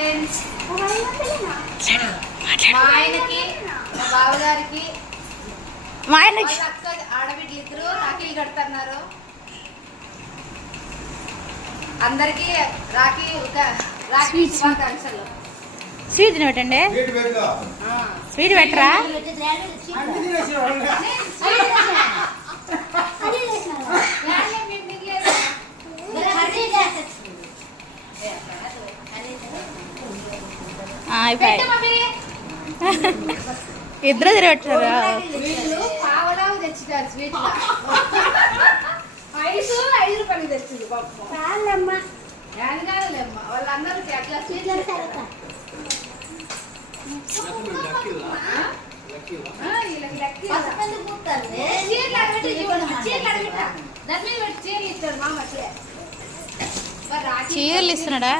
Friends, మా ఆయనకి, మా బావగారికి, మా ఆయనకి అక్క ఆడబిడ్డలు ఇద్దరు రాఖీలు కడుతున్నారు. అందరికి రాఖీ శుభాకాంక్షలు. స్వీట్ పెట్టండి. స్వీట్ పెట్టరా? ఇద్దరు తిరగట్టారా? పావలావు తెచ్చుతారు స్వీట్ 5 రూపాయలు తెచ్చింది వాళ్ళందరూ అట్లా స్వీట్ చీరలు ఇస్తున్నాడా?